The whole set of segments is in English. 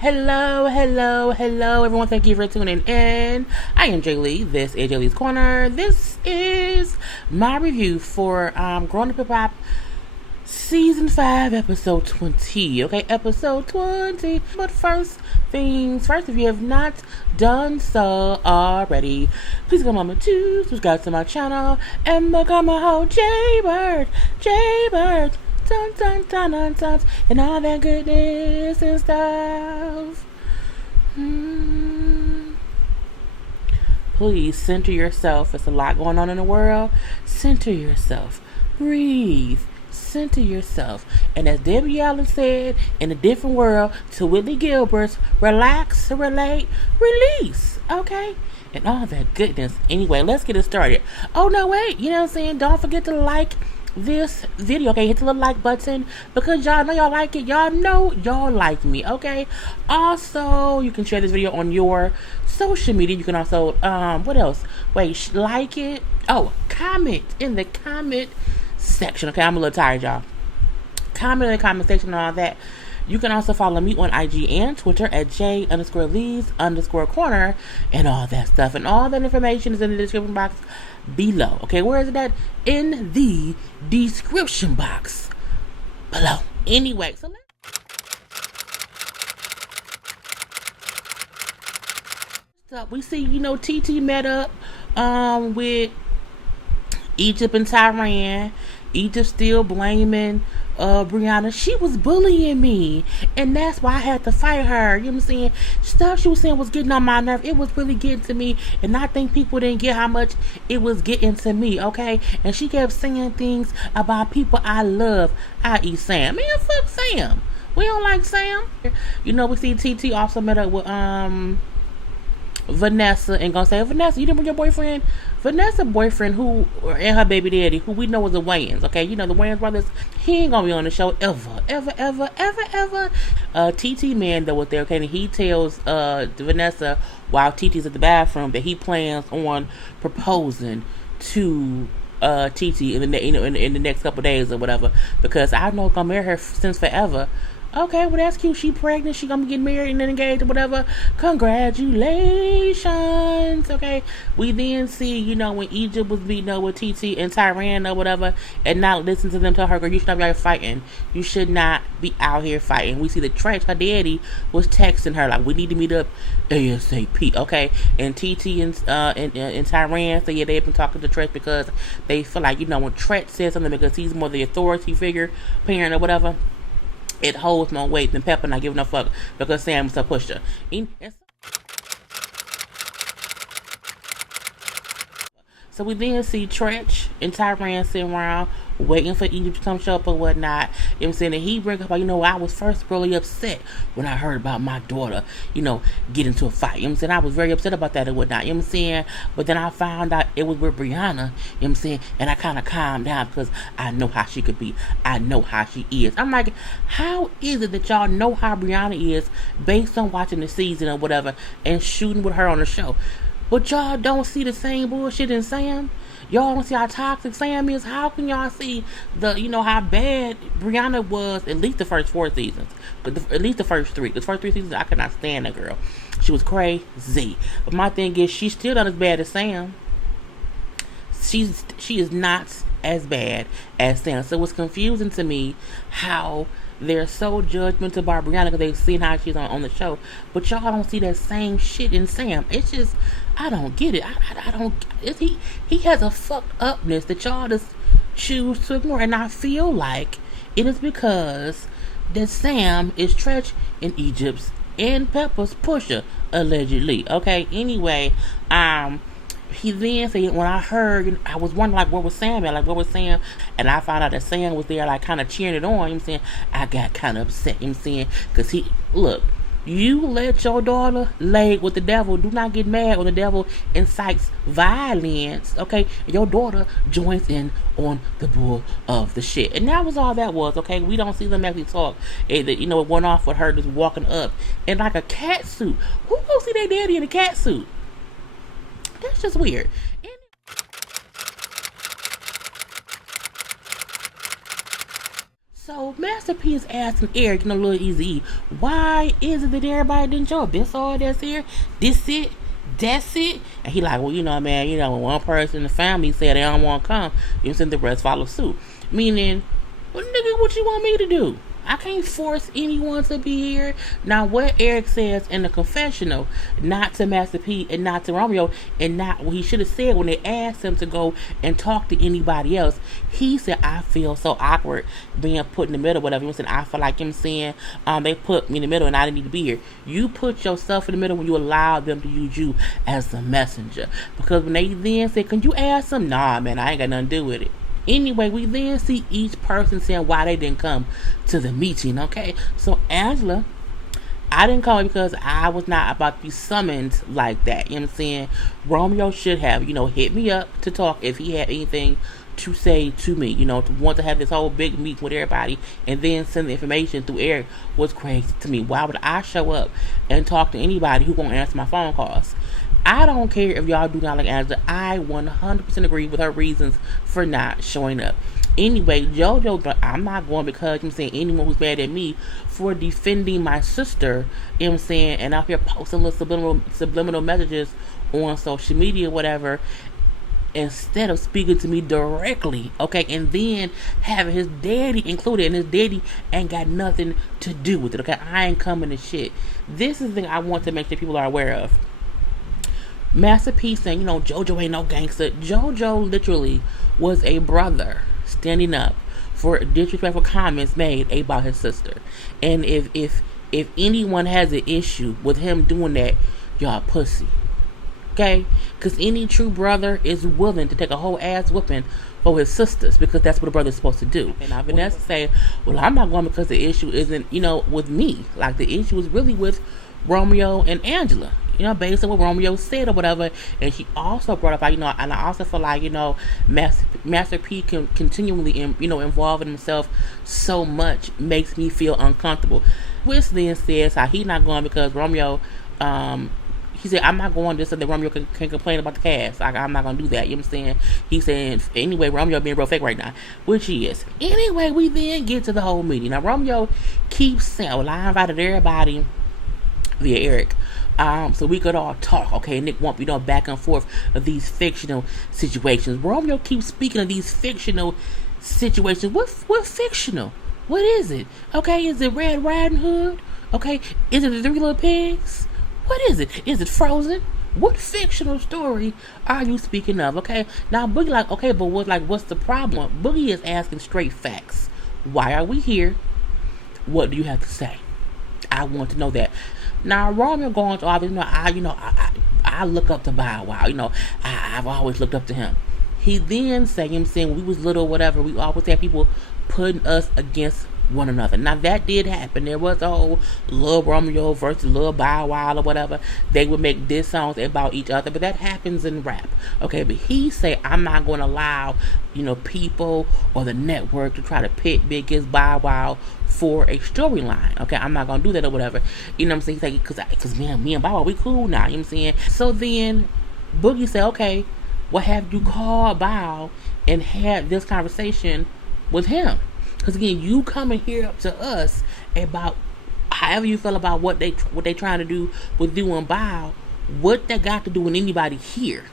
Hello, hello, hello, everyone. Thank you for tuning in. I am Lee. This is JLeesCorner. This is my review for Growing Up Hip Hop Season 5, Episode 20. Okay, Episode 20. But first things first, if you have not done so already, please come on to subscribe to my channel and become a whole JayBird. JayBirds. Dun, dun, dun, dun, dun, and all that goodness and stuff. Please center yourself. There's a lot going on in the world. Center yourself. Breathe. Center yourself. And as Debbie Allen said in A Different World to Whitley Gilbert's, relax, relate, release. Okay? And all that goodness. Anyway, let's get it started. Oh, no, wait. You know what I'm saying? Don't forget to like this video. Okay, hit the little like button because y'all know y'all like it. Y'all know y'all like me. Okay, also you can share this video on your social media. You can also what else, wait, like it. Oh, comment in the comment section. Okay, I'm a little tired, y'all. Comment in the comment section and all that. You can also follow me on IG and Twitter at J_Lees_Corner and all that stuff. And all that information is in the description box below. Okay, where is it at? In the description box below. Anyway, so we see, TT met up with Egypt and Tyran. Egypt still blaming Brianna. She was bullying me, and that's why I had to fight her. You know what I'm saying? Stuff she was saying was getting on my nerve. It was really getting to me, and I think people didn't get how much it was getting to me, okay? And she kept saying things about people I love, i.e. Sam. Man, fuck Sam. We don't like Sam. We see TT also met up with Vanessa, and gonna say, Vanessa, you didn't bring your boyfriend? Vanessa boyfriend and her baby daddy, who we know was the Wayans, okay? The Wayans brothers, he ain't gonna be on the show ever. TT man that was there, okay, and he tells Vanessa while TT's at the bathroom that he plans on proposing to TT in the next couple days or whatever, because I know I'm gonna marry her since forever. Okay, well, that's cute. She pregnant. She gonna get married and then engaged or whatever. Congratulations. Okay. We then see, when Egypt was beating up with TT and Tyran or whatever, and not listen to them tell her, girl, you should not be out here fighting. You should not be out here fighting. We see the Trench, her daddy, was texting her, like, we need to meet up ASAP. Okay. And TT and Tyran say, yeah, they've been talking to Trench because they feel like, when Trench says something because he's more the authority figure, parent or whatever, it holds more weight than Pepper not giving a fuck because Sam was a pusher. So we then see Trench and Tyran sitting around waiting for Egypt to come show up or whatnot. You know what I'm saying? And he brings up, I was first really upset when I heard about my daughter, get into a fight. You know what I'm saying? I was very upset about that and whatnot. You know what I'm saying? But then I found out it was with Brianna. You know what I'm saying? And I kind of calmed down because I know how she could be. I know how she is. I'm like, how is it that y'all know how Brianna is based on watching the season or whatever and shooting with her on the show? But y'all don't see the same bullshit in Sam. Y'all don't see how toxic Sam is. How can y'all see how bad Brianna was at least the first 4 seasons? But at least the first 3. The first 3 seasons, I could not stand that girl. She was crazy. But my thing is, she's still not as bad as Sam. She is not as bad as Sam. So it's confusing to me how they're so judgmental about Brianna because they've seen how she's on the show, but y'all don't see that same shit in Sam. It's just, I don't get it. I don't. He has a fucked upness that y'all just choose to ignore, and I feel like it is because that Sam is Trench in Egypt's and Pepper's pusher, allegedly. Okay. Anyway, he then said, when I heard, I was wondering, like, where was Sam at? Like, where was Sam? And I found out that Sam was there, like, kind of cheering it on. You know what I'm saying? I got kind of upset, you know what I'm saying? Because look, you let your daughter lay with the devil. Do not get mad when the devil incites violence, okay? Your daughter joins in on the bull of the shit. And that was all that was, okay? We don't see them actually talk. It went off with her just walking up in, like, a cat suit. Who go see their daddy in a cat suit? That's just weird. So Master P is asking Eric, little Easy, why is it that everybody didn't show up? This all that's here? This it? That's it? And he like, well, man, when one person in the family said they don't want to come, the rest follow suit. Meaning, well, nigga, what you want me to do? I can't force anyone to be here. Now, what Eric says in the confessional, not to Master P and not to Romeo, and not what he should have said when they asked him to go and talk to anybody else. He said, I feel so awkward being put in the middle, whatever. He said, I feel like him saying, they put me in the middle and I didn't need to be here. You put yourself in the middle when you allow them to use you as the messenger. Because when they then said, can you ask them? Nah, man, I ain't got nothing to do with it. Anyway, we then see each person saying why they didn't come to the meeting, okay? So, Angela, I didn't call because I was not about to be summoned like that, you know what I'm saying? Romeo should have, hit me up to talk if he had anything to say to me, to want to have this whole big meeting with everybody and then send the information through Eric was crazy to me. Why would I show up and talk to anybody who won't answer my phone calls? I don't care if y'all do not like Angela. I 100% agree with her reasons for not showing up. Anyway, JoJo, but I'm not going because I'm saying anyone who's mad at me for defending my sister, and out here posting little subliminal messages on social media, whatever, instead of speaking to me directly, okay, and then having his daddy included, and his daddy ain't got nothing to do with it, okay? I ain't coming to shit. This is the thing I want to make sure people are aware of. Master P saying, JoJo ain't no gangster. JoJo literally was a brother standing up for disrespectful comments made about his sister. And if anyone has an issue with him doing that, y'all pussy. Okay? Because any true brother is willing to take a whole ass whooping for his sisters, because that's what a brother's supposed to do. And now Vanessa say, well, I'm not going because the issue isn't, with me. Like, the issue is really with Romeo and Angela. Based on what Romeo said or whatever. And she also brought up, and I also feel like, Master P can continually, involving himself so much makes me feel uncomfortable. Which then says how he not going because Romeo, he said, I'm not going just so that Romeo can complain about the cast. I'm not going to do that. You know what I'm saying? He's saying, anyway, Romeo being real fake right now. Which he is. Anyway, we then get to the whole meeting. Now, Romeo keeps saying, well, I invited everybody via Eric. So we could all talk, okay? Nick won't be back and forth of these fictional situations. Romeo keeps speaking of these fictional situations. What fictional? What is it? Okay, is it Red Riding Hood? Okay, is it the Three Little Pigs? What is it? Is it Frozen? What fictional story are you speaking of? Okay, now Boogie like, okay, but what's the problem? Boogie is asking straight facts. Why are we here? What do you have to say? I want to know that. Now, Romeo going to obviously, I look up to Bow Wow. I've always looked up to him. He then saying when we was little, whatever, we always had people putting us against one another. Now, that did happen. There was a whole Lil Romeo versus Lil Bow Wow or whatever. They would make diss songs about each other, but that happens in rap. Okay, but he say, I'm not going to allow, people or the network to try to pit Big against Bow Wow for a storyline. Okay, I'm not going to do that or whatever. You know what I'm saying? Because me and Bow Wow, we cool now. You know what I'm saying? So then Boogie said, okay, well, have you called Bow and had this conversation with him? Because again, you coming here up to us about however you feel about what they trying to do with you and Bow, what that got to do with anybody here?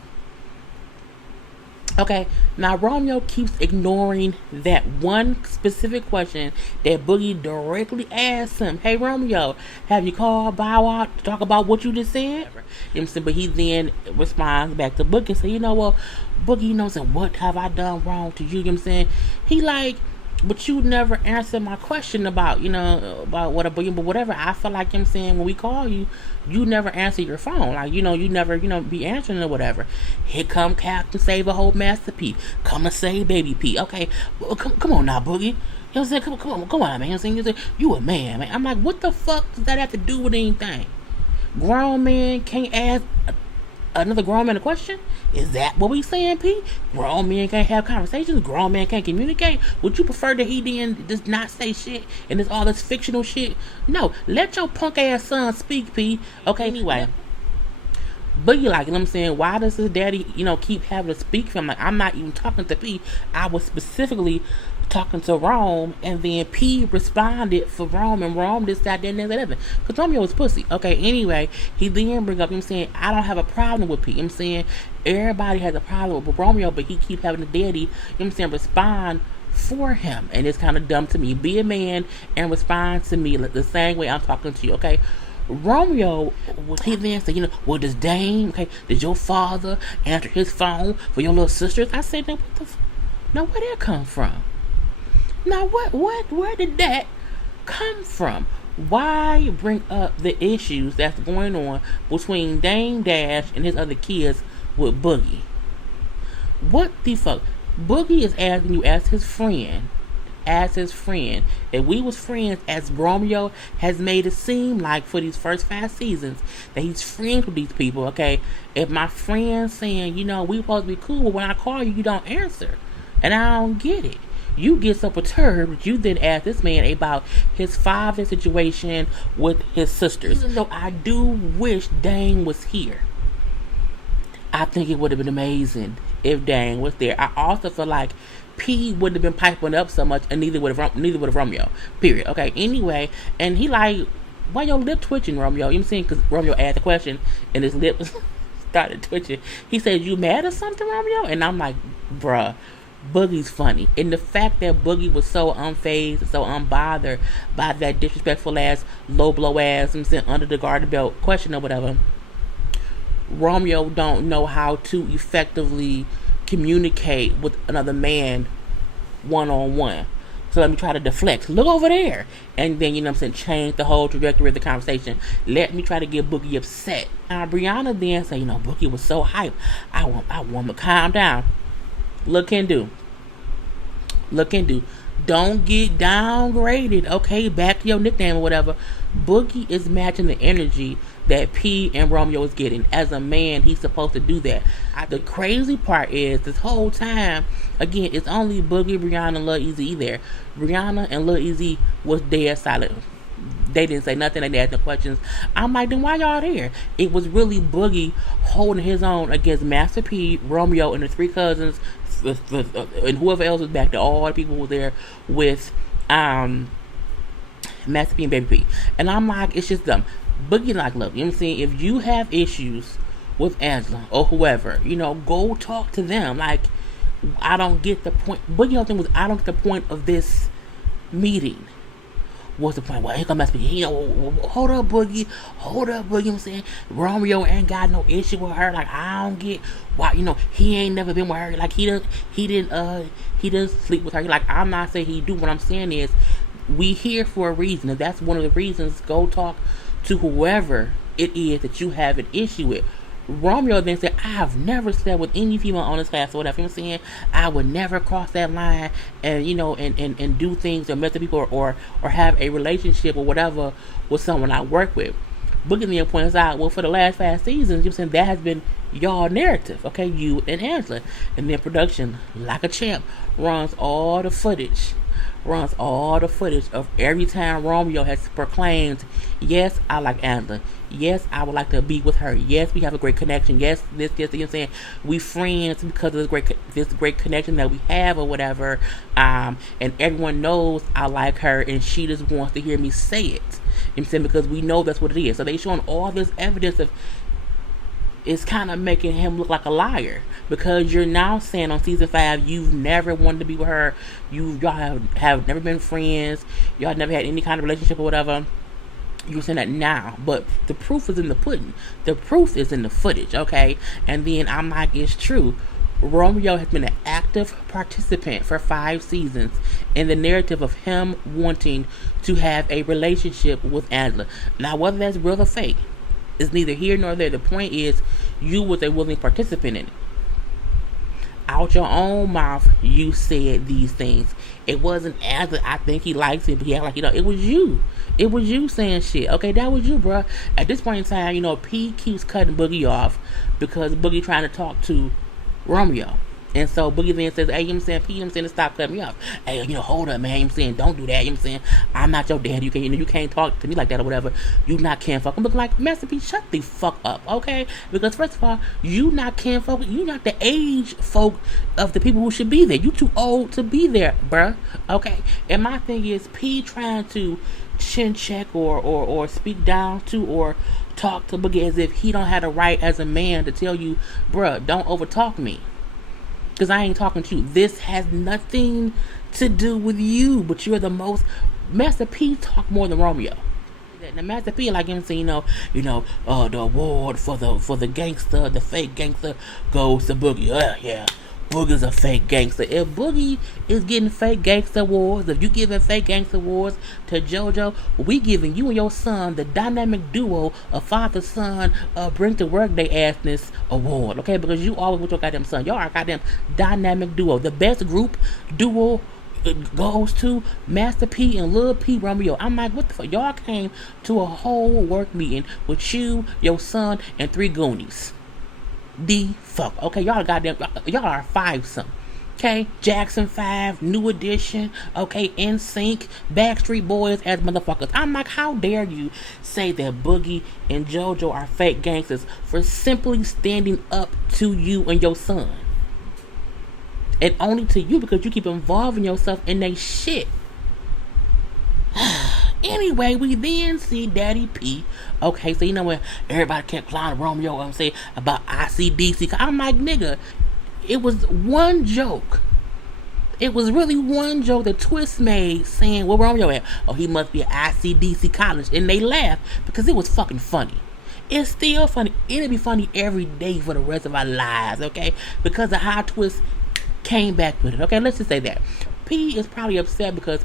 Okay, now Romeo keeps ignoring that one specific question that Boogie directly asked him. Hey Romeo, have you called Bow Wow to talk about what you just said? You know what I'm saying? But he then responds back to Boogie and say, Boogie, what have I done wrong to you? You know what I'm saying? He like, but you never answered my question about, about whatever. I feel like, you know what I'm saying, when we call you, you never answer your phone. Like, you never, be answering or whatever. Here come Captain Save a whole Master P. Come and save Baby P. Okay, well, come on now, Boogie. You know what I'm saying? Come on, man. You know what I'm saying? You a man, man. I'm like, what the fuck does that have to do with anything? Grown man can't ask another grown man a question? Is that what we saying, P? Grown men can't have conversations? Grown men can't communicate? Would you prefer that he then just not say shit and this all this fictional shit? No, let your punk ass son speak, P. Okay, anyway. But you like, you know what I'm saying? Why does his daddy, keep having to speak for him? Like, I'm not even talking to P. I was specifically talking to Rome, and then P responded for Rome, and Rome just sat there and said nothing. Because Romeo was pussy. Okay, anyway, he then bring up, you know what I'm saying, I don't have a problem with P. You know what I'm saying, everybody has a problem with Romeo, but he keep having the daddy, you know what I'm saying, respond for him. And it's kind of dumb to me. Be a man and respond to me the same way I'm talking to you, okay? Romeo, he then said, well, does Dame, okay, did your father answer his phone for your little sisters? I said, now where did that come from? Now, where did that come from? Why bring up the issues that's going on between Dame Dash and his other kids with Boogie? What the fuck? Boogie is asking you as his friend, if we was friends, as Romeo has made it seem like for these first 5 seasons, that he's friends with these people, okay? If my friend's saying, we supposed to be cool, but when I call you, you don't answer. And I don't get it. You get so perturbed, you then ask this man about his father situation with his sisters. Even though I do wish Dane was here, I think it would have been amazing if Dane was there. I also feel like P wouldn't have been piping up so much, and neither would have Romeo. Period. Okay. Anyway, and he like, why your lip twitching, Romeo? You know what I'm saying? Because Romeo asked the question, and his lips started twitching. He said, "You mad or something, Romeo?" And I'm like, bruh. Boogie's funny, and the fact that Boogie was so unfazed, so unbothered by that disrespectful ass, low blow ass, I'm saying, under the garden belt question or whatever. Romeo don't know how to effectively communicate with another man one-on-one. So let me try to deflect. Look over there. And then, change the whole trajectory of the conversation. Let me try to get Boogie upset. Now, Brianna then said, Boogie was so hype. I want him to calm down. Look and do. Don't get downgraded. Okay, back to your nickname or whatever. Boogie is matching the energy that P and Romeo is getting. As a man, he's supposed to do that. The crazy part is, this whole time, again, it's only Boogie, Brianna, and Lil Easy there. Brianna and Lil Easy was dead silent. They didn't say nothing. They didn't ask no questions. I'm like, then why y'all there? It was really Boogie holding his own against Master P, Romeo, and the 3 cousins, and whoever else was back there. All the people were there with Master P and Baby P. And I'm like, it's just dumb. Boogie like, look, you know what I'm saying? If you have issues with Angela or whoever, go talk to them. Like, I don't get the point. Boogie thing was, I don't get the point of this meeting. What's the point? Well, here come Master P. Hold up, Boogie. You know what I'm saying? Romeo ain't got no issue with her. Like, I don't get why, he ain't never been with her. Like, he does sleep with her. Like, I'm not saying he do. What I'm saying is, we here for a reason. And that's one of the reasons. Go talk to whoever it is that you have an issue with. Romeo then said, I have never slept with any female on this class or whatever. You know what I'm saying? I would never cross that line and, and do things or mess with people or have a relationship or whatever with someone I work with. Boogie then points out, well, for the last 5 seasons, you know what I'm saying, that has been y'all narrative, okay? You and Angela. And then production, like a champ, runs all the footage of every time Romeo has proclaimed, yes, I like Angela. Yes, I would like to be with her. Yes, we have a great connection. Yes, this, you know what I'm saying? We friends because of this great connection that we have or whatever. And everyone knows I like her, and she just wants to hear me say it. You know what I'm saying? Because we know that's what it is. So they showing all this evidence of, it's kind of making him look like a liar, because you're now saying on season 5 you've never wanted to be with her, y'all have never been friends, y'all never had any kind of relationship or whatever. You're saying that now, but the proof is in the pudding. The proof is in the footage, okay? And then I'm like, it's true. Romeo has been an active participant for 5 seasons in the narrative of him wanting to have a relationship with Angela. Now, whether that's real or fake, is neither here nor there. The point is, you was a willing participant in it. Out your own mouth, you said these things. It wasn't as I think he likes it, but yeah, like, it was you. It was you saying shit. Okay, that was you, bruh. At this point in time, P keeps cutting Boogie off because Boogie trying to talk to Romeo. And so Boogie then says, hey, you know what I'm saying, P, you know what I'm saying, to stop cutting me off. Hey, you know, hold up, man, you know what I'm saying, don't do that, you know what I'm saying, I'm not your daddy, you can't talk to me like that or whatever, you not can fuck. I'm looking like, Master P, shut the fuck up, okay? Because first of all, you not can fuck, you not the age folk of the people who should be there. You too old to be there, bruh, okay? And my thing is, P trying to chin check or speak down to or talk to Boogie as if he don't have the right as a man to tell you, bruh, don't overtalk me. Because I ain't talking to you. This has nothing to do with you, but you're the most. Master P talk more than Romeo. Now Master P, like him saying, the award for the gangster, the fake gangster, goes to Boogie. Yeah, Boogie's a fake gangster. If Boogie is getting fake gangster awards, if you giving fake gangster awards to JoJo, we giving you and your son the dynamic duo of father-son bring to work day assness award, okay? Because you always with your goddamn son. Y'all are goddamn dynamic duo. The best group duo goes to Master P and Lil P Romeo. I'm like, what the fuck? Y'all came to a whole work meeting with you, your son, and 3 Goonies. The fuck, okay? Y'all are 5-some. Okay, Jackson 5, New Edition, okay, NSYNC, Backstreet Boys as motherfuckers. I'm like, how dare you say that Boogie and JoJo are fake gangsters for simply standing up to you and your son? And only to you because you keep involving yourself in they shit. Anyway, we then see Daddy P. Okay, so you know when everybody kept clowning Romeo, I'm saying about ICDC. I'm like, nigga, it was one joke. It was really one joke that Twist made saying, where Romeo at? Oh, he must be at ICDC college. And they laughed because it was fucking funny. It's still funny. It'll be funny every day for the rest of our lives, okay? Because of how Twist came back with it. Okay, let's just say that. P is probably upset because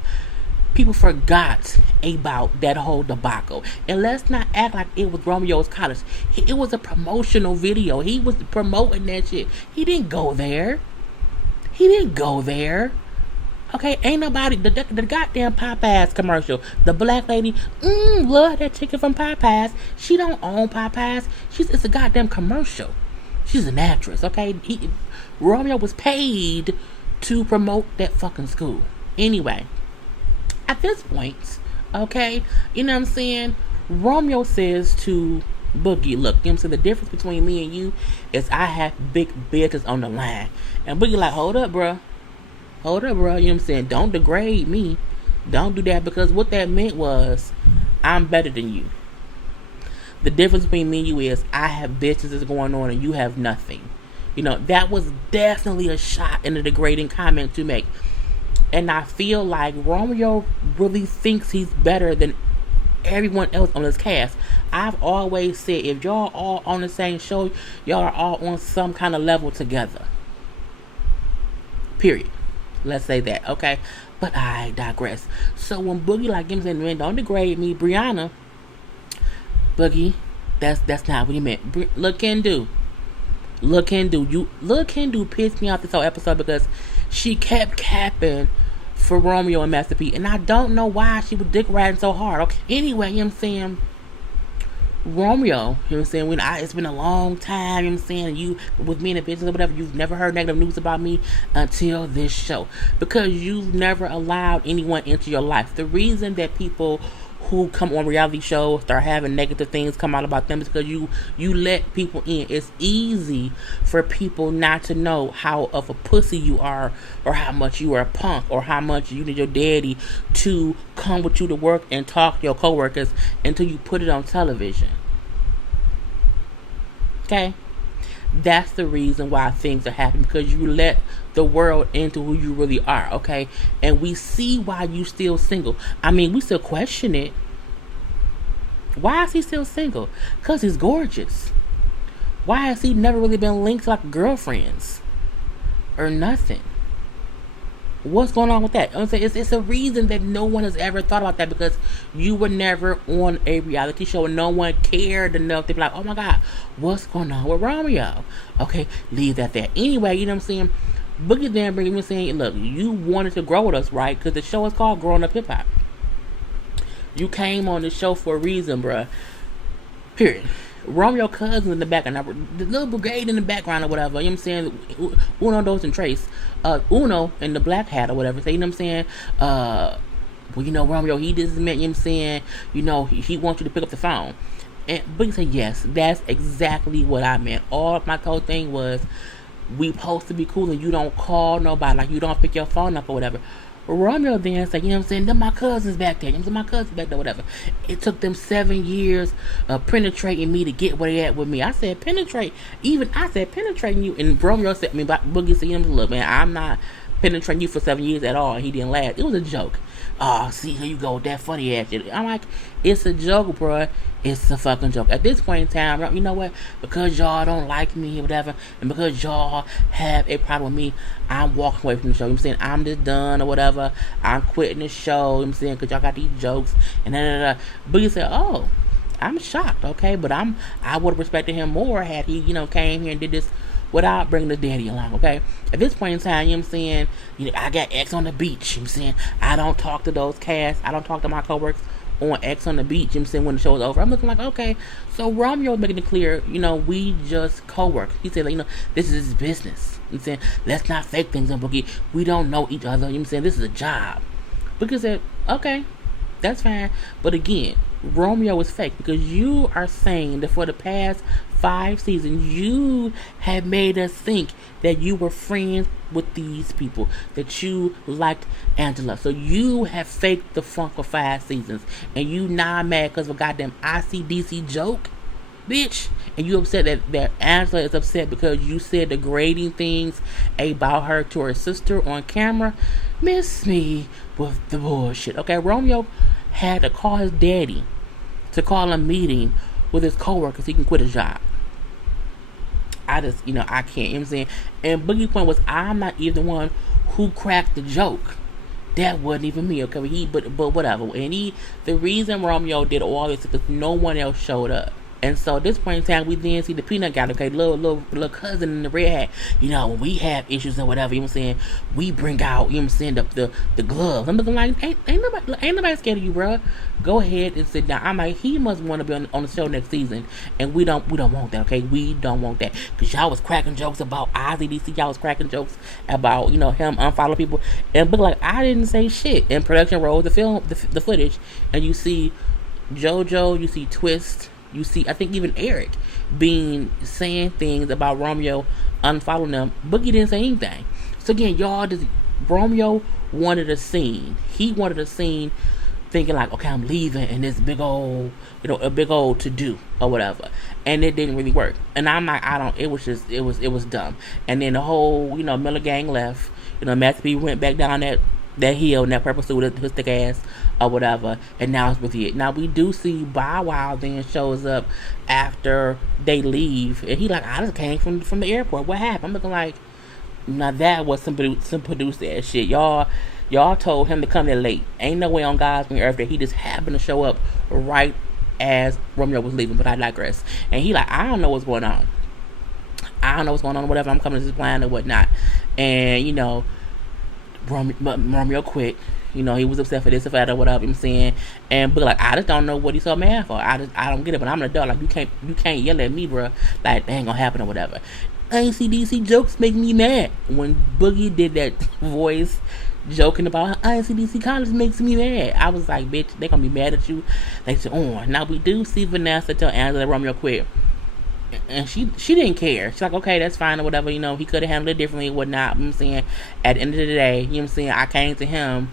people forgot about that whole debacle. And let's not act like it was Romeo's college. It was a promotional video. He was promoting that shit. He didn't go there. Okay, ain't nobody, the goddamn Popeyes commercial, the black lady, love that chicken from Popeyes. She don't own Popeyes. It's a goddamn commercial. She's an actress, okay? Romeo was paid to promote that fucking school. Anyway, at this point, okay, you know what I'm saying? Romeo says to Boogie, look, you know what I'm saying? The difference between me and you is I have big business on the line. And Boogie like, hold up, bro. You know what I'm saying? Don't degrade me. Don't do that, because what that meant was I'm better than you. The difference between me and you is I have businesses going on and you have nothing. You know, that was definitely a shot in a degrading comment to make. And I feel like Romeo really thinks he's better than everyone else on this cast. I've always said, if y'all all on the same show, y'all are all on some kind of level together. Period. Let's say that, okay? But I digress. So when Boogie like him saying, man, don't degrade me, Brianna, Boogie, that's not what he meant. Look can do pissed me off this whole episode because she kept capping for Romeo and Master P, and I don't know why she was dick riding so hard. Okay, anyway, you know what I'm saying, Romeo, you know what I'm saying, it's been a long time, you know what I'm saying, you with me in the business or whatever, you've never heard negative news about me until this show, because you've never allowed anyone into your life. The reason that people who come on reality shows start having negative things come out about them is because you let people in. It's easy for people not to know how of a pussy you are, or how much you are a punk, or how much you need your daddy to come with you to work and talk to your coworkers until you put it on television. Okay? That's the reason why things are happening, because you let the world into who you really are, okay? And we see why you still single. I mean, we still question it. Why is he still single? Because he's gorgeous. Why has he never really been linked to like girlfriends or nothing? What's going on with that? I'm saying it's a reason that no one has ever thought about that, because you were never on a reality show and no one cared enough to be like, oh my God, what's going on with Romeo? Okay, leave that there. Anyway, you know what I'm saying? Boogie then bringing me saying, look, you wanted to grow with us, right? Because the show is called Growing Up Hip Hop. You came on the show for a reason, bruh. Period. Romeo cousins in the background, the little brigade in the background or whatever. You know what I'm saying? Uno, Dos, and Trace. Uno in the black hat or whatever. So, you know what I'm saying? Well, you know, Romeo, he just meant, you know what I'm saying? You know, he wants you to pick up the phone. And Boogie said, yes, that's exactly what I meant. All my whole thing was, we supposed to be cool and you don't call nobody, like you don't pick your phone up or whatever. Romeo then said, you know what I'm saying, them my cousins back there, you know what I'm saying, my cousins back there, whatever. It took them 7 years of penetrating me to get where they at with me. I said, penetrate, even I said, penetrating you. And Romeo said, Boogie said, you know, look, man, I'm not penetrating you for 7 years at all. And he didn't laugh. It was a joke. Oh, see, here you go with that funny ass shit. I'm like, it's a joke, bro. It's a fucking joke. At this point in time, you know what? Because y'all don't like me or whatever, and because y'all have a problem with me, I'm walking away from the show. You know what I'm saying? I'm just done or whatever. I'm quitting the show. You know what I'm saying? Because y'all got these jokes. And da. But you said, oh, I'm shocked, okay? But I would have respected him more had he, you know, came here and did this without bringing the daddy along, okay? At this point in time, you know what I'm saying? You know, I got X on the beach, you know what I'm saying? I don't talk to those cats. I don't talk to my coworkers on X on the beach, you know what I'm saying, when the show is over. I'm looking like, okay, so Romeo's making it clear, you know, we just co-work. He said, like, you know, this is his business. You know what I'm saying? Let's not fake things on Boogie. We don't know each other, you know what I'm saying? This is a job. Boogie said, okay, that's fine. But again, Romeo is fake because you are saying that for the past 5 seasons, you have made us think that you were friends with these people, that you liked Angela. So you have faked the funk for 5 seasons, and you now mad because of a goddamn ICDC joke, bitch. And you upset that Angela is upset because you said degrading things about her to her sister on camera. Miss me with the bullshit. Okay, Romeo had to call his daddy to call a meeting with his coworkers so he can quit his job. I just, you know, I can't, you know what I'm saying? And Boogie's point was, I'm not even the one who cracked the joke. That wasn't even me, okay? But whatever. And the reason Romeo did all this is because no one else showed up. And so at this point in time, we then see the peanut guy, okay, little cousin in the red hat. You know, when we have issues or whatever, you know what I'm saying, we bring out, you know what I'm saying, the gloves. I'm looking like, ain't nobody scared of you, bro. Go ahead and sit down. I'm like, he must want to be on the show next season, and we don't want that, okay? We don't want that, because y'all was cracking jokes about IZDC. Y'all was cracking jokes about, you know, him unfollow people, and look like I didn't say shit. And production rolls the film, the footage, and you see JoJo, you see Twist. You see, I think even Eric saying things about Romeo unfollowing them. Boogie didn't say anything. So again, Romeo wanted a scene. He wanted a scene thinking like, okay, I'm leaving and this big old, you know, a big old to do or whatever. And it didn't really work. And I'm like, it was dumb. And then the whole, you know, Miller gang left. You know, Master P went back down that hill in that purple suit with his thick ass or whatever, and now it's with it. Now we do see Bow Wow then shows up after they leave, and he like, I just came from the airport. What happened? I'm looking like, now that was some produced ass shit. Y'all told him to come there late. Ain't no way on God's green earth that he just happened to show up right as Romeo was leaving. But I digress. And he like, I don't know what's going on. Whatever. I'm coming to this plan or whatnot. And you know, Romeo quit. You know, he was upset for this, or that, or whatever. I'm saying, but like, I just don't know what he's so mad for. I don't get it. But I'm an adult. Like, you can't yell at me, bro. Like, that ain't gonna happen or whatever. ICDC jokes make me mad. When Boogie did that voice joking about how ICDC college makes me mad, I was like, bitch, they gonna be mad at you. They said, oh, now we do see Vanessa tell Angela Romeo quit. And she didn't care. She's like, okay, that's fine or whatever. You know, he could have handled it differently or whatnot. You know what I'm saying, at the end of the day, you know what I'm saying, I came to him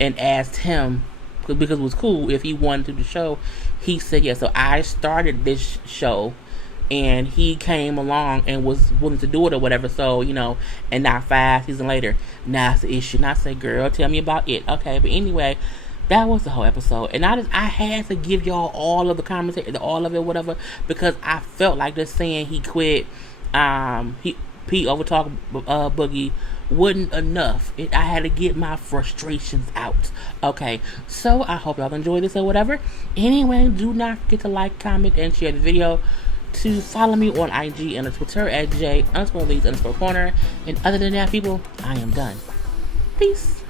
and asked him, because it was cool, if he wanted to do the show. He said yes. So I started this show, and he came along and was willing to do it or whatever. So, you know, and now 5 seasons later, now it's the issue. And I said, girl, tell me about it. Okay, but anyway, that was the whole episode. And I had to give y'all all of the commentary, all of it, whatever, because I felt like just saying he quit, Pete overtalk Boogie wasn't enough. I had to get my frustrations out. Okay, so I hope y'all enjoy this or whatever. Anyway, do not forget to like, comment, and share the video. To follow me on IG and Twitter at JLeesCorner. And other than that, people, I am done. Peace.